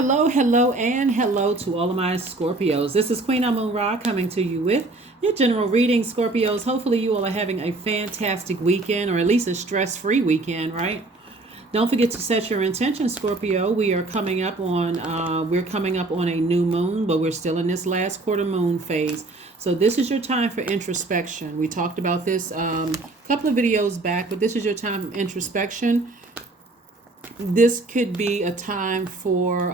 Hello, hello, and hello to all of my Scorpios. This is Queen Amun Ra coming to you with your general reading, Scorpios. Hopefully, you all are having a fantastic weekend, or at least a stress-free weekend, right? Don't forget to set your intention, Scorpio. We are coming up on a new moon, but we're still in this last quarter moon phase. So this is your time for introspection. We talked about this a couple of videos back, but this is your time for introspection. This could be a time for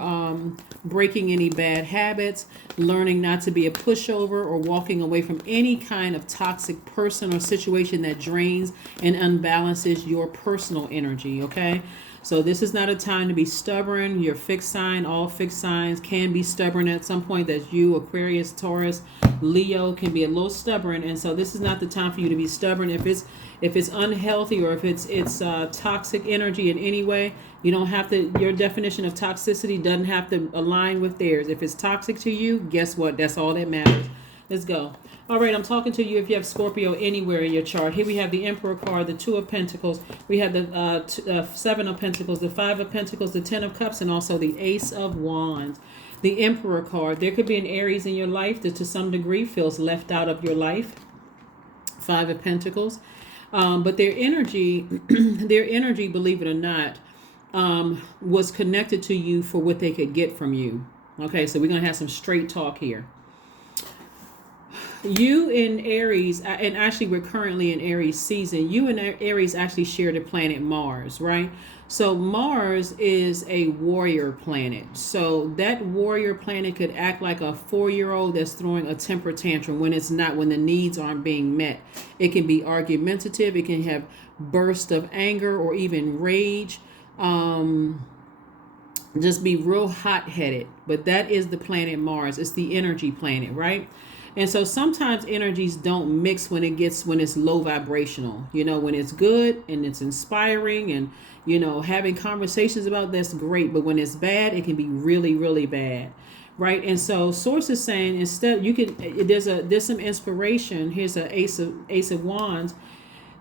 breaking any bad habits, learning not to be a pushover, or walking away from any kind of toxic person or situation that drains and unbalances your personal energy, okay? So this is not a time to be stubborn. Your fixed sign, all fixed signs can be stubborn at some point. That's you, Aquarius, Taurus, Leo can be a little stubborn. And so this is not the time for you to be stubborn. If it's unhealthy or if it's toxic energy in any way, you don't have to, your definition of toxicity doesn't have to align with theirs. If it's toxic to you, guess what? That's all that matters. Let's go. All right, I'm talking to you if you have Scorpio anywhere in your chart. Here we have the Emperor card, the Two of Pentacles. We have the Seven of Pentacles, the Five of Pentacles, the Ten of Cups, and also the Ace of Wands. The Emperor card. There could be an Aries in your life that to some degree feels left out of your life. Five of Pentacles. But their energy, believe it or not, was connected to you for what they could get from you. Okay, so we're going to have some straight talk here. You in Aries, and actually we're currently in Aries season, you and Aries actually share the planet Mars, right? So Mars is a warrior planet. So that warrior planet could act like a 4-year-old that's throwing a temper tantrum when the needs aren't being met. It can be argumentative. It can have bursts of anger or even rage. Just be real hot-headed. But that is the planet Mars. It's the energy planet, right? And so sometimes energies don't mix when it's low vibrational. You know, when it's good and it's inspiring and, you know, having conversations about that's great. But when it's bad, it can be really, really bad. Right. And so Source is saying instead there's some inspiration. Here's an Ace of Wands.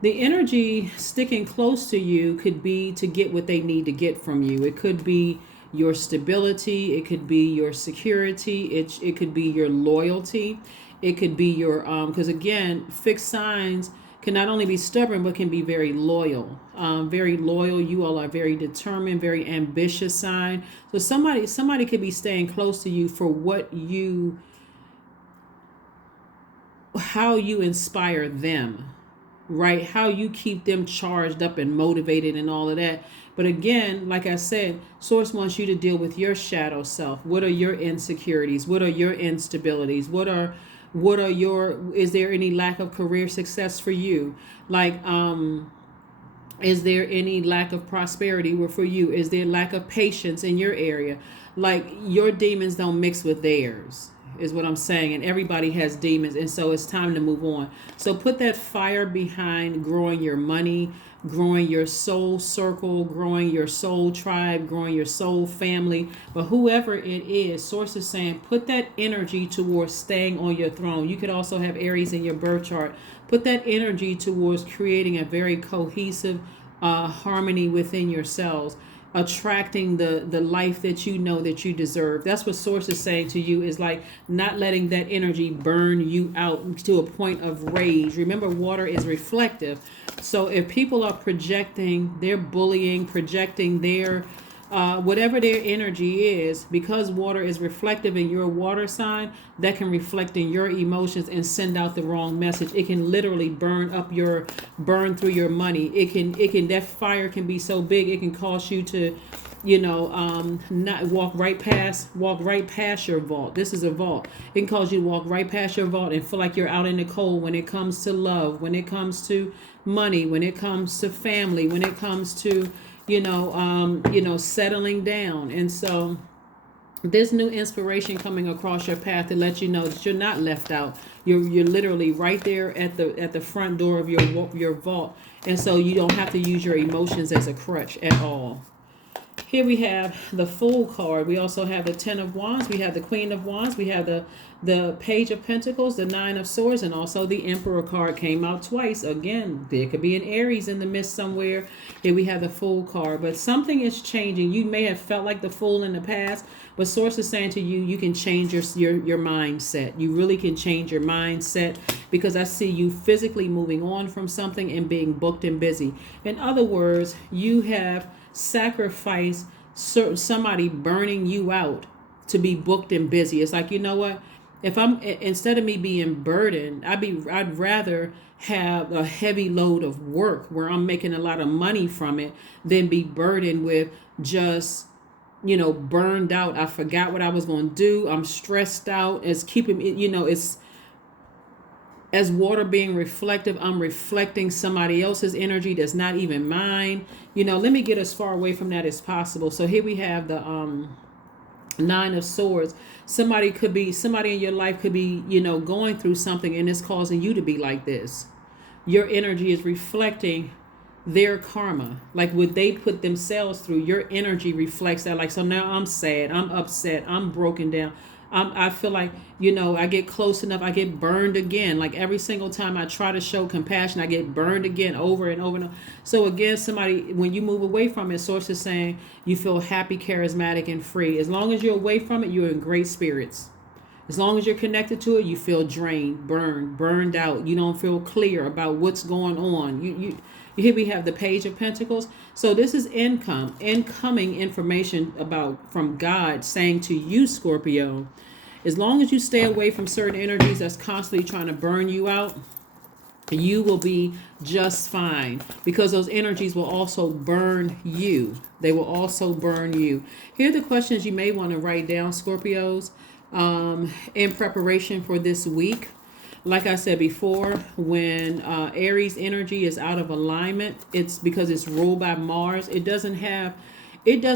The energy sticking close to you could be to get what they need to get from you. It could be your stability. It could be your security. It could be your loyalty. It could be your, because again, fixed signs can not only be stubborn, but can be very loyal. Very loyal. You all are very determined, very ambitious sign. So somebody could be staying close to you for how you inspire them, right? How you keep them charged up and motivated and all of that. But again, like I said, Source wants you to deal with your shadow self. What are your insecurities? What are your instabilities? Is there any lack of career success for you? Like, is there any lack of prosperity for you? Is there lack of patience in your area? Like, your demons don't mix with theirs, is what I'm saying. And everybody has demons. And so it's time to move on. So put that fire behind growing your money, growing your soul circle, growing your soul tribe, growing your soul family. But whoever it is, Source is saying, put that energy towards staying on your throne. You could also have Aries in your birth chart. Put that energy towards creating a very cohesive harmony within yourselves, attracting the life that you know that you deserve. That's what Source is saying to you, is like not letting that energy burn you out to a point of rage. Remember, water is reflective. So if people are projecting, they're bullying, projecting their whatever their energy is, because water is reflective in your water sign, that can reflect in your emotions and send out the wrong message. It can literally burn through your money. That fire can be so big, it can cause you to, not walk right past your vault. This is a vault. It can cause you to walk right past your vault and feel like you're out in the cold when it comes to love, when it comes to money, when it comes to family, when it comes to settling down. And so there's new inspiration coming across your path to let you know that you're not left out. You're literally right there at the front door of your vault. And so you don't have to use your emotions as a crutch at all. here we have the Fool card. We also have the Ten of Wands. We have the Queen of Wands. We have the Page of Pentacles, the Nine of Swords, and also the Emperor card came out twice. Again, there could be an Aries in the midst somewhere. Here we have the Fool card. But something is changing. You may have felt like the Fool in the past, but Source is saying to you, you can change your mindset. You really can change your mindset, because I see you physically moving on from something and being booked and busy. In other words, you have sacrificed somebody burning you out to be booked and busy. It's like, you know what? If I'm, instead of me being burdened, I'd rather have a heavy load of work where I'm making a lot of money from it than be burdened with just, burned out. I forgot what I was going to do. I'm stressed out. It's keeping me, it's as water being reflective. I'm reflecting somebody else's energy that's not even mine. Let me get as far away from that as possible. So here we have the Nine of Swords. Somebody in your life could be, going through something, and it's causing you to be like this. Your energy is reflecting their karma. Like what they put themselves through, your energy reflects that. Like, so now I'm sad, I'm upset, I'm broken down. I feel like, I get close enough, I get burned again. Like every single time I try to show compassion, I get burned again over and over and over. So again, somebody, when you move away from it, Source is saying you feel happy, charismatic, and free. As long as you're away from it, you're in great spirits. As long as you're connected to it, you feel drained, burned out. You don't feel clear about what's going on. Here we have the Page of Pentacles. So this is incoming information from God saying to you, Scorpio, as long as you stay away from certain energies that's constantly trying to burn you out, you will be just fine, because those energies will also burn you. They will also burn you. Here are the questions you may want to write down, Scorpios, in preparation for this week. Like I said before, when Aries energy is out of alignment, it's because it's ruled by Mars. It doesn't have it's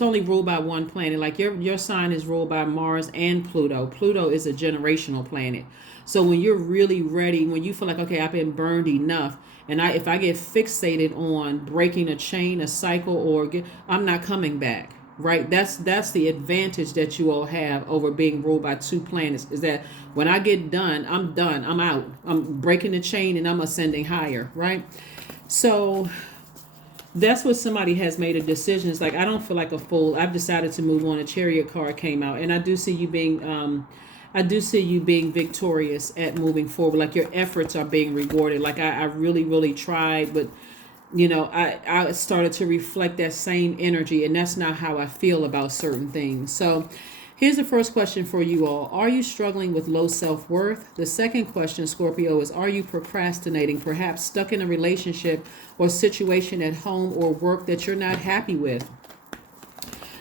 only ruled by one planet. Like your sign is ruled by Mars and Pluto. Pluto is a generational planet. So when you're really ready, when you feel like, okay, I've been burned enough, and if I get fixated on breaking a chain, a cycle, I'm not coming back. Right? That's the advantage that you all have over being ruled by two planets, is that when I get done, I'm out. I'm breaking the chain and I'm ascending higher, right? So that's what somebody has made a decision. It's like, I don't feel like a fool. I've decided to move on. A Chariot card came out, and I do see you being victorious at moving forward. Like your efforts are being rewarded. Like I really, really tried, but I started to reflect that same energy, and that's not how I feel about certain things. So here's the first question for you all. Are you struggling with low self-worth? The second question, Scorpio, is are you procrastinating, perhaps stuck in a relationship or situation at home or work that you're not happy with?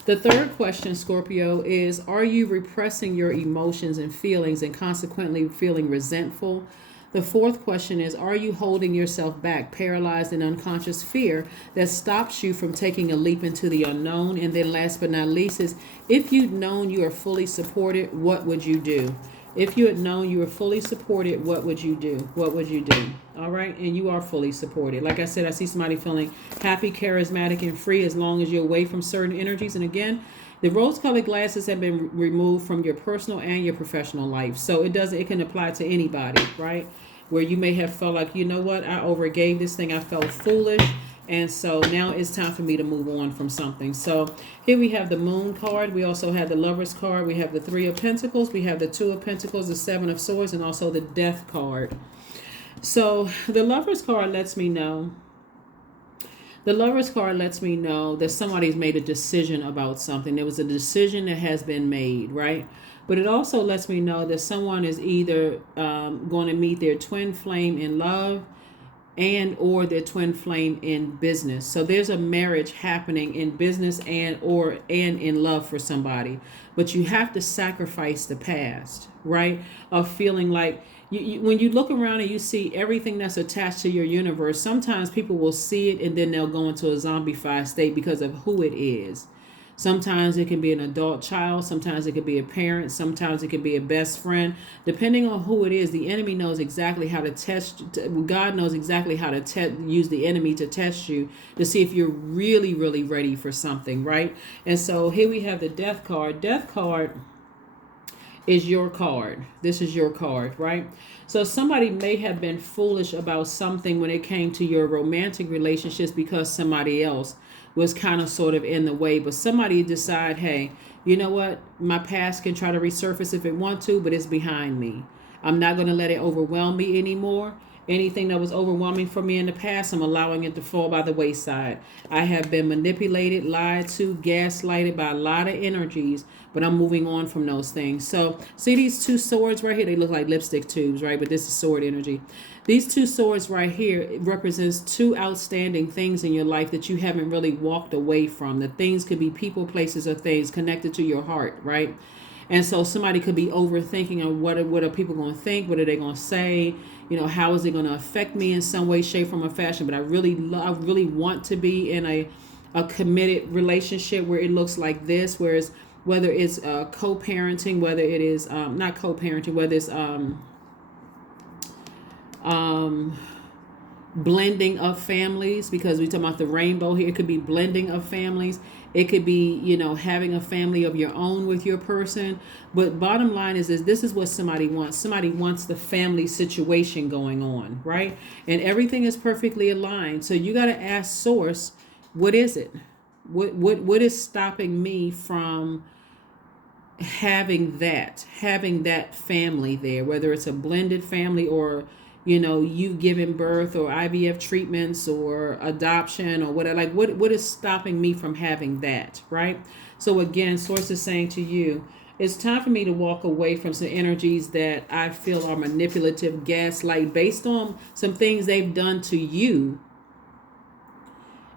The third question, Scorpio, is are you repressing your emotions and feelings and consequently feeling resentful? The fourth question is, are you holding yourself back, paralyzed in unconscious fear that stops you from taking a leap into the unknown? And then last but not least is, if you'd known you are fully supported, what would you do? If you had known you were fully supported, what would you do? What would you do? All right. And you are fully supported. Like I said, I see somebody feeling happy, charismatic, and free as long as you're away from certain energies. And again, the rose-colored glasses have been removed from your personal and your professional life. So it can apply to anybody, right? Where you may have felt like, you know what, I overgave this thing. I felt foolish. And so now it's time for me to move on from something. So here we have the Moon card. We also have the Lovers card. We have the Three of Pentacles. We have the Two of Pentacles, the Seven of Swords, and also the Death card. So the Lovers card lets me know. The Lovers card lets me know that somebody's made a decision about something. There was a decision that has been made, right? But it also lets me know that someone is either going to meet their twin flame in love and or their twin flame in business. So there's a marriage happening in business and in love for somebody. But you have to sacrifice the past, right? Of feeling like when you look around and you see everything that's attached to your universe, sometimes people will see it and then they'll go into a zombified state because of who it is. Sometimes it can be an adult child. Sometimes it could be a parent. Sometimes it could be a best friend. Depending on who it is, the enemy knows exactly how to test. God knows exactly how to use the enemy to test you to see if you're really, really ready for something, right? And so here we have the death card. Death card is your card. This is your card, right? So somebody may have been foolish about something when it came to your romantic relationships because somebody else was kind of sort of in the way, but somebody decide, hey, you know what? My past can try to resurface if it want to, but it's behind me. I'm not going to let it overwhelm me anymore. Anything that was overwhelming for me in the past, I'm allowing it to fall by the wayside. I have been manipulated, lied to, gaslighted by a lot of energies, but I'm moving on from those things. So see these two swords right here? They look like lipstick tubes, right? But this is sword energy. These two swords right here, it represents two outstanding things in your life that you haven't really walked away from. The things could be people, places, or things connected to your heart, right? And so somebody could be overthinking of what are people going to think? What are they going to say? You know, how is it going to affect me in some way, shape, form, or fashion? But I really want to be in a committed relationship where it looks like this, whereas whether it's co-parenting, whether it is not co-parenting, whether it's blending of families, because we talk about the rainbow here. It could be blending of families. It could be, you know, having a family of your own with your person. But bottom line is this is what somebody wants. Somebody wants the family situation going on, right? And everything is perfectly aligned. So you got to ask source, what is it? What is stopping me from having that family there, whether it's a blended family or, you know, you giving birth or IVF treatments or adoption or whatever. Like what is stopping me from having that, right? So again, source is saying to you, it's time for me to walk away from some energies that I feel are manipulative, gaslight, based on some things they've done to you.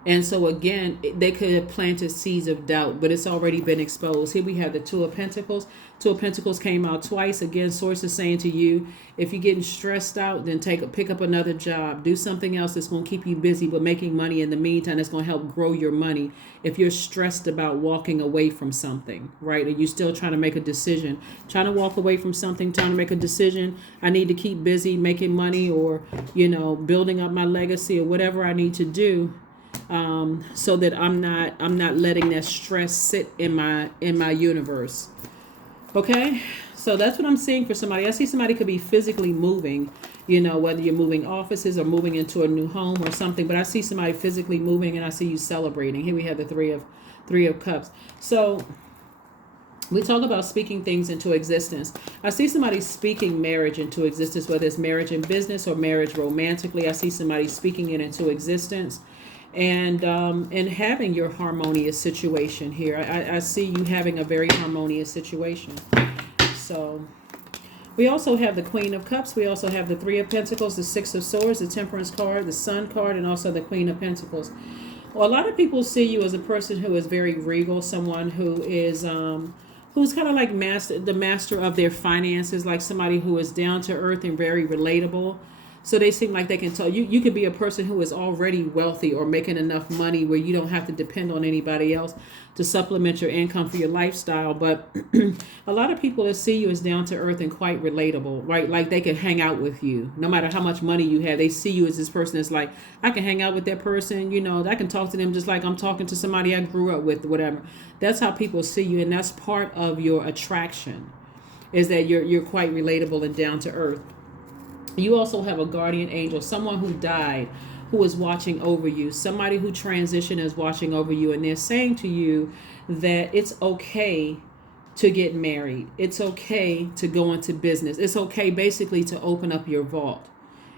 And so again, they could have planted seeds of doubt, but it's already been exposed. Here we have the Two of Pentacles. Two of Pentacles came out twice. Again, source is saying to you, if you're getting stressed out, then pick up another job. Do something else that's going to keep you busy, but making money in the meantime that's going to help grow your money. If you're stressed about walking away from something, right? And you're still trying to make a decision, trying to walk away from something, trying to make a decision. I need to keep busy making money or, you know, building up my legacy or whatever I need to do. So that I'm not letting that stress sit in my universe. Okay, so that's what I'm seeing for somebody. I see somebody could be physically moving, you know, whether you're moving offices or moving into a new home or something. But I see somebody physically moving, and I see you celebrating. Here we have the three of cups. So we talk about speaking things into existence. I see somebody speaking marriage into existence, whether it's marriage in business or marriage romantically. I see somebody speaking it into existence. And having your harmonious situation here. I see you having a very harmonious situation. So we also have the Queen of Cups. We also have the Three of Pentacles, the Six of Swords, the Temperance card, the Sun card, and also the Queen of Pentacles. Well, a lot of people see you as a person who is very regal, someone who is who's kind of like the master of their finances, like somebody who is down to earth and very relatable. So they seem like they can tell you. You could be a person who is already wealthy or making enough money where you don't have to depend on anybody else to supplement your income for your lifestyle. But a lot of people that see you as down to earth and quite relatable, right? Like they can hang out with you no matter how much money you have. They see you as this person that's like, I can hang out with that person. You know, I can talk to them just like I'm talking to somebody I grew up with, whatever. That's how people see you. And that's part of your attraction, is that you're quite relatable and down to earth. You also have a guardian angel, someone who died, who is watching over you, somebody who transitioned is watching over you, and they're saying to you that it's okay to get married. It's okay to go into business. It's okay basically to open up your vault.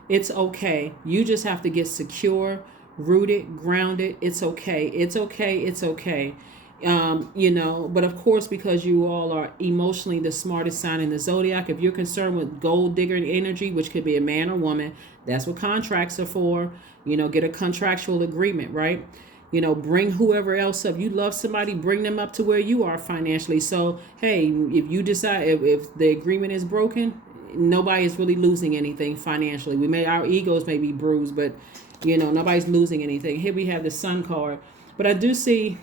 It's okay. You just have to get secure, rooted, grounded. It's okay. It's okay. It's okay. You know, but of course, because you all are emotionally the smartest sign in the zodiac, if you're concerned with gold digger energy, which could be a man or woman, that's what contracts are for. You know, get a contractual agreement, right? You know, bring whoever else up. You love somebody, bring them up to where you are financially. So, hey, if you decide if the agreement is broken, nobody is really losing anything financially. Our egos may be bruised, but you know, nobody's losing anything. Here we have the Sun card, but I do see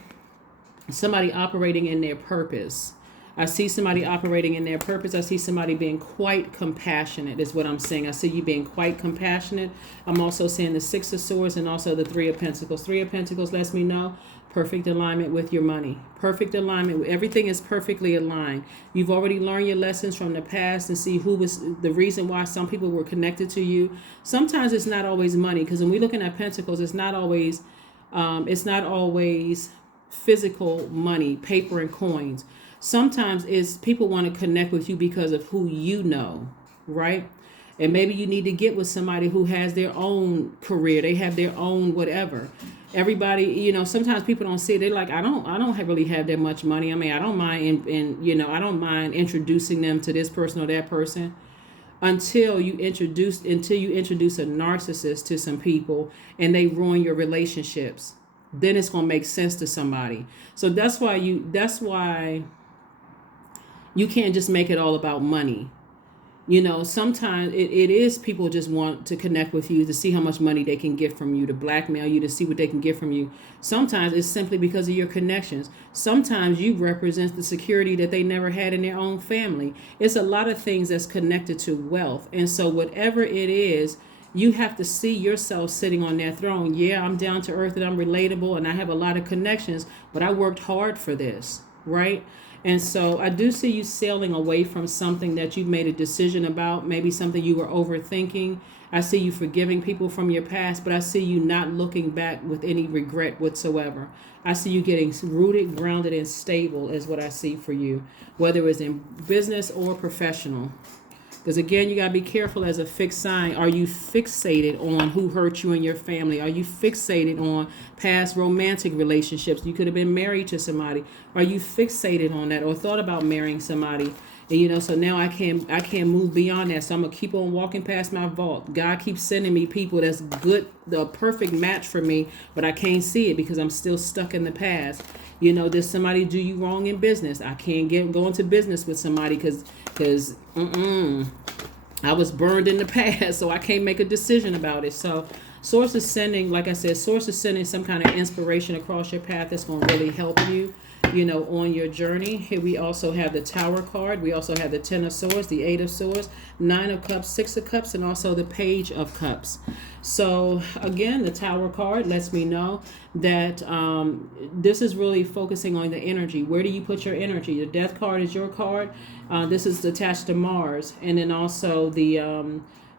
somebody operating in their purpose. I see somebody operating in their purpose. I see somebody being quite compassionate is what I'm saying. I see you being quite compassionate. I'm also seeing the Six of Swords and also the Three of Pentacles. Three of Pentacles lets me know perfect alignment with your money. Perfect alignment. Everything is perfectly aligned. You've already learned your lessons from the past and see who was the reason why some people were connected to you. Sometimes it's not always money, because when we're looking at Pentacles, it's not always physical money, paper and coins. Sometimes it's people want to connect with you because of who you know, right? And maybe you need to get with somebody who has their own career. They have their own whatever. Everybody, sometimes people don't see it. They're like, I don't really have that much money. I mean, I don't mind, I don't mind introducing them to this person or that person. Until you introduce a narcissist to some people and they ruin your relationships, then it's going to make sense to somebody. So that's why you can't just make it all about money. Sometimes it is people just want to connect with you to see how much money they can get from you, to blackmail you, to see what they can get from you. Sometimes it's simply because of your connections. Sometimes you represent the security that they never had in their own family. It's a lot of things that's connected to wealth. And so whatever it is, you have to see yourself sitting on that throne. Yeah, I'm down to earth and I'm relatable and I have a lot of connections, but I worked hard for this, right? And so I do see you sailing away from something that you've made a decision about, maybe something you were overthinking. I see you forgiving people from your past, but I see you not looking back with any regret whatsoever. I see you getting rooted, grounded, and stable is what I see for you, whether it's in business or professional. Because again, you got to be careful as a fixed sign. Are you fixated on who hurt you in your family? Are you fixated on past romantic relationships? You could have been married to somebody. Are you fixated on that or thought about marrying somebody? And so now I can't move beyond that. So I'm going to keep on walking past my vault. God keeps sending me people that's good, the perfect match for me, but I can't see it because I'm still stuck in the past. There's somebody do you wrong in business. I can't go into business with somebody because I was burned in the past, so I can't make a decision about it. So Source is sending, like I said, Source is sending some kind of inspiration across your path that's going to really help you, on your journey. Here we also have the Tower card. We also have the Ten of Swords, the Eight of Swords, Nine of Cups, Six of Cups, and also the Page of Cups. So again, the Tower card lets me know that this is really focusing on the energy. Where do you put your energy? The Death card is your card. This is attached to Mars. And then also the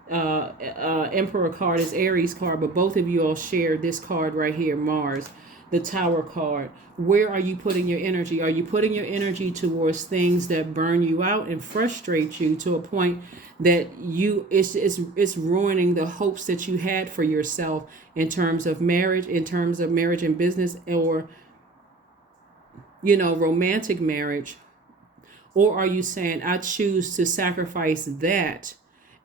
Emperor card is Aries card, but both of you all share this card right here, Mars. The Tower card. Where are you putting your energy? Are you putting your energy towards things that burn you out and frustrate you to a point that it's ruining the hopes that you had for yourself in terms of marriage and business, or romantic marriage? Or are you saying, I choose to sacrifice that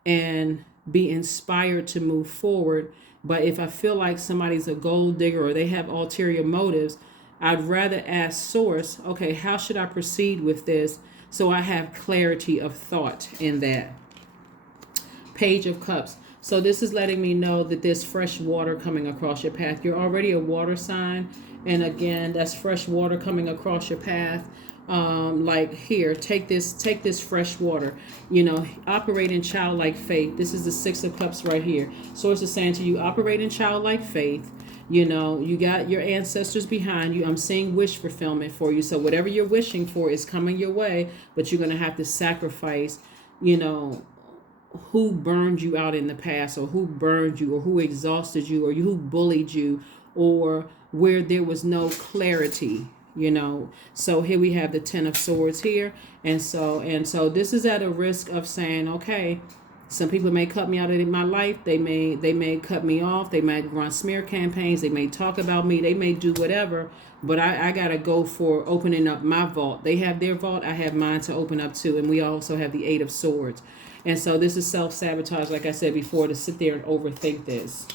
and be inspired to move forward? But if I feel like somebody's a gold digger or they have ulterior motives, I'd rather ask Source, okay, how should I proceed with this so I have clarity of thought in that? Page of Cups. So this is letting me know that there's fresh water coming across your path. You're already a water sign. And again, that's fresh water coming across your path. Like here, take this fresh water, operate in childlike faith. This is the Six of Cups right here. Source is saying to you, operate in childlike faith. You got your ancestors behind you. I'm seeing wish fulfillment for you. So whatever you're wishing for is coming your way, but you're going to have to sacrifice, who burned you out in the past, or who burned you, or who exhausted you, or who bullied you, or where there was no clarity. So here we have the Ten of Swords here. And so this is at a risk of saying, okay, some people may cut me out of my life. They may cut me off. They might run smear campaigns. They may talk about me. They may do whatever. But I got to go for opening up my vault. They have their vault. I have mine to open up too. And we also have the Eight of Swords. And so this is self-sabotage, like I said before, to sit there and overthink this.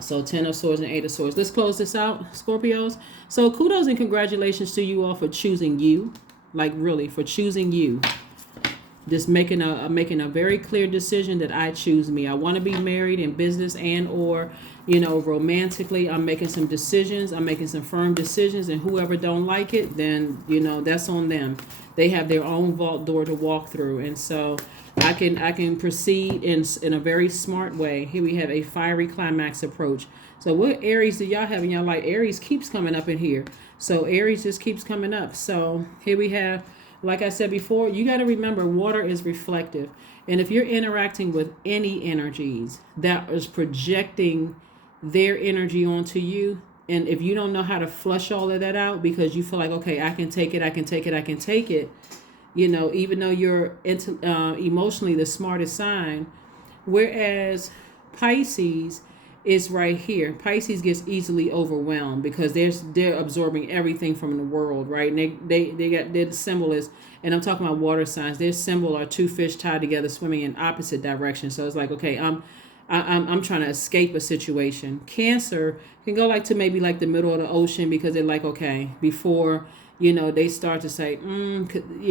So 10 of Swords and 8 of Swords. Let's close this out, Scorpios. So kudos and congratulations to you all for choosing you. Like really, for choosing you. Just making a very clear decision that I choose me. I want to be married in business and or, romantically. I'm making some decisions. I'm making some firm decisions, and whoever don't like it, then that's on them. They have their own vault door to walk through, and so I can proceed in a very smart way. Here we have a fiery climax approach. So what Aries do y'all have in y'all life? Aries keeps coming up in here. So Aries just keeps coming up. So here we have. Like I said before, you got to remember water is reflective. And if you're interacting with any energies that is projecting their energy onto you, and if you don't know how to flush all of that out because you feel like, okay, I can take it, I can take it, I can take it, even though you're emotionally the smartest sign, whereas Pisces is right here. Pisces gets easily overwhelmed because they're absorbing everything from the world, right? And they got their symbol is, and I'm talking about water signs. Their symbol are two fish tied together swimming in opposite directions. So it's like, okay, I'm trying to escape a situation. Cancer can go like to maybe like the middle of the ocean because they're like, okay, before they start to say, man,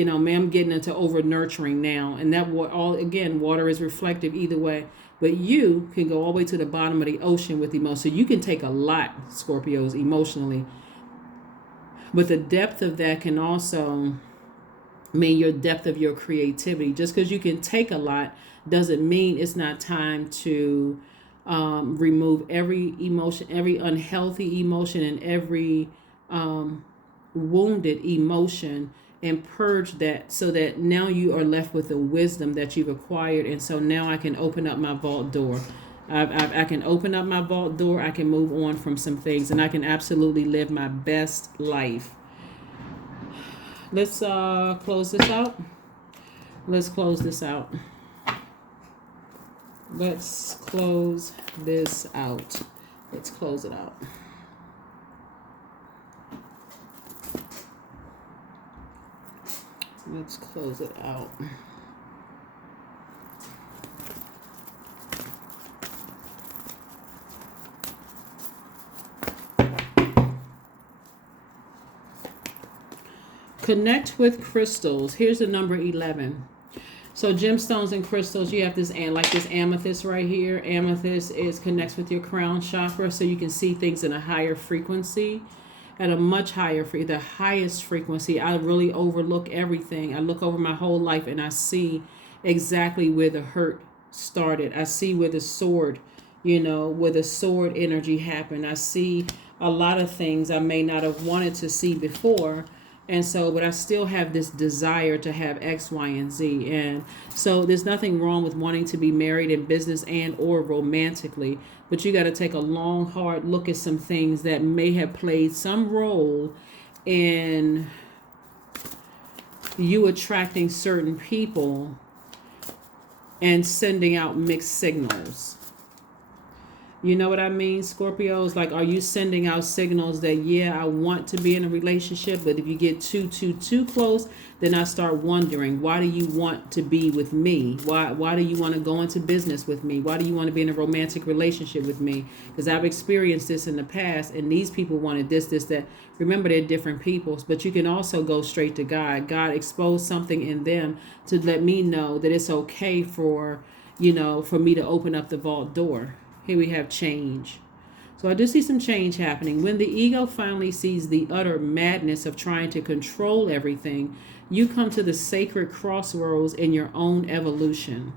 I'm getting into over nurturing now, and that water is reflective either way. But you can go all the way to the bottom of the ocean with emotion. So you can take a lot, Scorpios, emotionally. But the depth of that can also mean your depth of your creativity. Just because you can take a lot doesn't mean it's not time to remove every emotion, every unhealthy emotion, and every wounded emotion, and purge that so that now you are left with the wisdom that you've acquired. And so now I can open up my vault door. I can open up my vault door. I can move on from some things, and I can absolutely live my best life. Let's close this out. Let's close this out. Let's close this out. Let's close it out. Let's close it out. Connect with crystals. Here's the number 11. So gemstones and crystals, you have this amethyst right here. Amethyst connects with your crown chakra, so you can see things in a higher frequency. At a much higher the highest frequency. I really overlook everything. I look over my whole life and I see exactly where the hurt started. I see where the sword, where the sword energy happened. I see a lot of things I may not have wanted to see before. And so, but I still have this desire to have X, Y, and Z. And so there's nothing wrong with wanting to be married in business and or romantically. But you got to take a long, hard look at some things that may have played some role in you attracting certain people and sending out mixed signals. You know what I mean, Scorpios? Like, are you sending out signals that, yeah, I want to be in a relationship, but if you get too close, then I start wondering, why do you want to be with me? Why do you want to go into business with me? Why do you want to be in a romantic relationship with me? Because I've experienced this in the past, and these people wanted this, that. Remember, they're different peoples, but you can also go straight to God. God exposed something in them to let me know that it's okay for me to open up the vault door. Here we have change. So I do see some change happening. When the ego finally sees the utter madness of trying to control everything, you come to the sacred crossroads in your own evolution.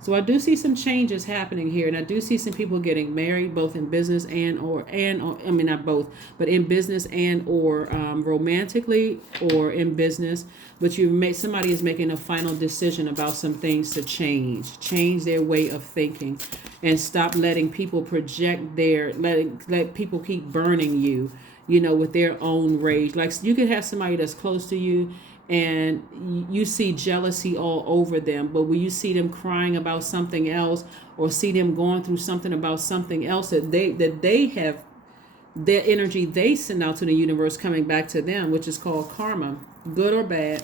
So I do see some changes happening here, and I do see some people getting married, both in business not both, but in business and or romantically or in business. But somebody is making a final decision about some things to change their way of thinking, and stop letting people project let people keep burning you, with their own rage. Like, you could have somebody that's close to you, and you see jealousy all over them, but when you see them crying about something else, or see them going through something about something else that they have, their energy they send out to the universe coming back to them, which is called karma, good or bad.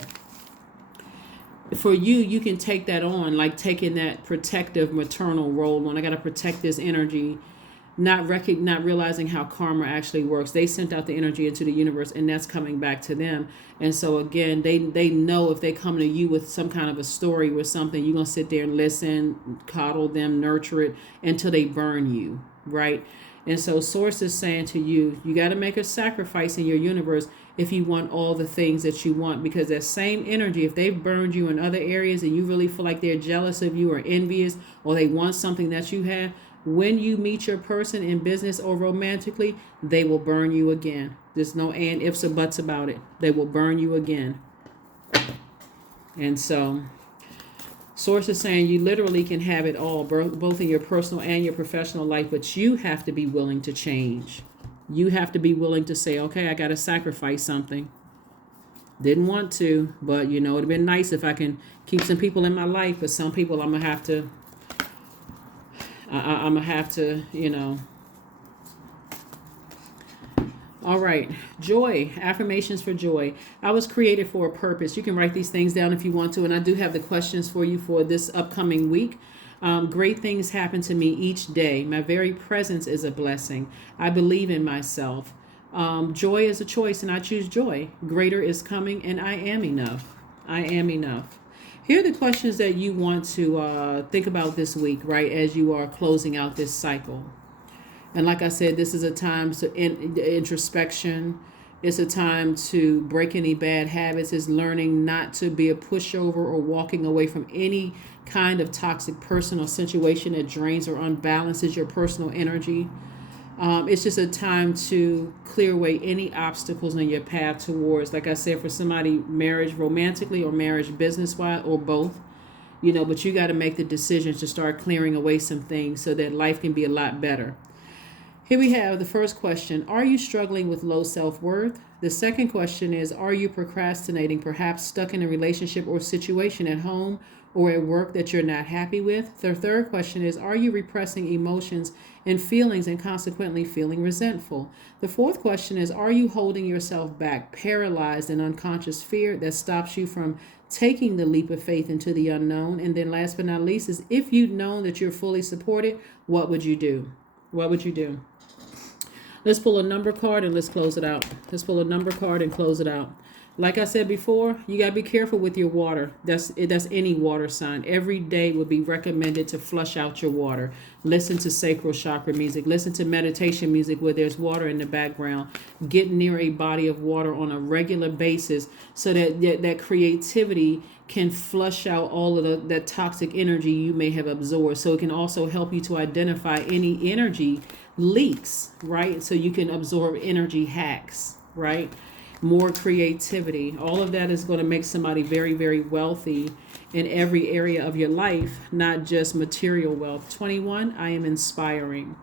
For you can take that on, like taking that protective maternal role on. I got to protect this energy not realizing how karma actually works. They sent out the energy into the universe, and that's coming back to them. And so again, they know if they come to you with some kind of a story with something, you're gonna sit there and listen, coddle them, nurture it until they burn you, right? And so source is saying to you, you got to make a sacrifice in your universe if you want all the things that you want, because that same energy, if they've burned you in other areas and you really feel like they're jealous of you or envious, or they want something that you have, when you meet your person in business or romantically, they will burn you again. There's no and ifs or buts about it. They will burn you again. And so source is saying you literally can have it all, both in your personal and your professional life, but you have to be willing to change. You have to be willing to say, okay, I got to sacrifice something. Didn't want to, but you know, it'd have been nice if I can keep some people in my life, but some people I'm gonna have to, you know. All right, joy, affirmations for joy. I was created for a purpose. You can write these things down if you want to, and I do have the questions for you for this upcoming week. Great things happen to me each day. My very presence is a blessing. I believe in myself. Joy is a choice, and I choose joy. Greater is coming, and I am enough. I am enough. Here are the questions that you want to think about this week, right, as you are closing out this cycle. And like I said, this is a time to introspection. It's a time to break any bad habits. It's learning not to be a pushover or walking away from any kind of toxic personal situation that drains or unbalances your personal energy. It's just a time to clear away any obstacles on your path towards, like I said, for somebody, marriage romantically or marriage business-wise or both. You know, but you got to make the decision to start clearing away some things so that life can be a lot better. Here we have the first question. Are you struggling with low self-worth? The second question is, are you procrastinating, perhaps stuck in a relationship or situation at home or at work that you're not happy with? The third question is, are you repressing emotions and feelings and consequently feeling resentful? The fourth question is, are you holding yourself back, paralyzed in unconscious fear that stops you from taking the leap of faith into the unknown? And then last but not least is, if you'd known that you're fully supported, what would you do? What would you do? Let's pull a number card and let's close it out. Let's pull a number card and close it out. Like I said before, you got to be careful with your water. That's any water sign. Every day would be recommended to flush out your water. Listen to sacral chakra music. Listen to meditation music where there's water in the background. Get near a body of water on a regular basis so that creativity can flush out all of that toxic energy you may have absorbed. So it can also help you to identify any energy leaks, right? So you can absorb energy hacks, right? More creativity. All of that is going to make somebody very, very wealthy in every area of your life, not just material wealth. 21, I am inspiring.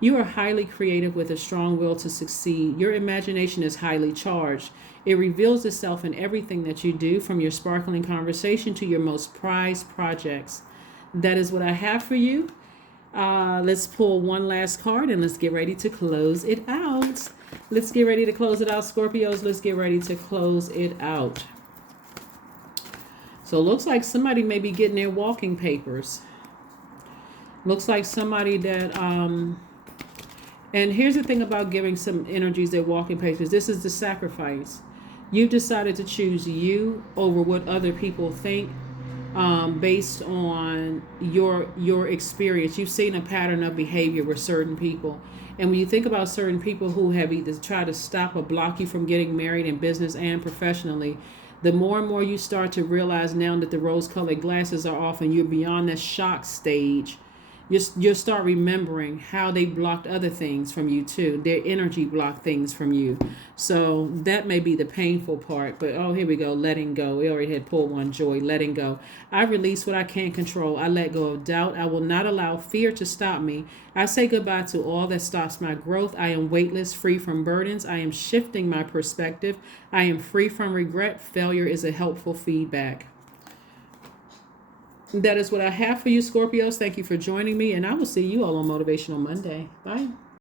You are highly creative with a strong will to succeed. Your imagination is highly charged. It reveals itself in everything that you do, from your sparkling conversation to your most prized projects. That is what I have for you. Let's pull one last card and let's get ready to close it out. Let's get ready to close it out, Scorpios. Let's get ready to close it out. So it looks like somebody may be getting their walking papers. Looks like somebody that, and here's the thing about giving some energies their walking papers. This is the sacrifice. You've decided to choose you over what other people think. Based on your experience. You've seen a pattern of behavior with certain people. And when you think about certain people who have either tried to stop or block you from getting married in business and professionally, the more and more you start to realize now that the rose-colored glasses are off and you're beyond that shock stage, you'll start remembering how they blocked other things from you too. Their energy blocked things from you. So that may be the painful part. But oh, here we go. Letting go. We already had pulled one. Joy. Letting go. I release what I can't control. I let go of doubt. I will not allow fear to stop me. I say goodbye to all that stops my growth. I am weightless, free from burdens. I am shifting my perspective. I am free from regret. Failure is a helpful feedback. That is what I have for you, Scorpios. Thank you for joining me, and I will see you all on Motivational Monday. Bye.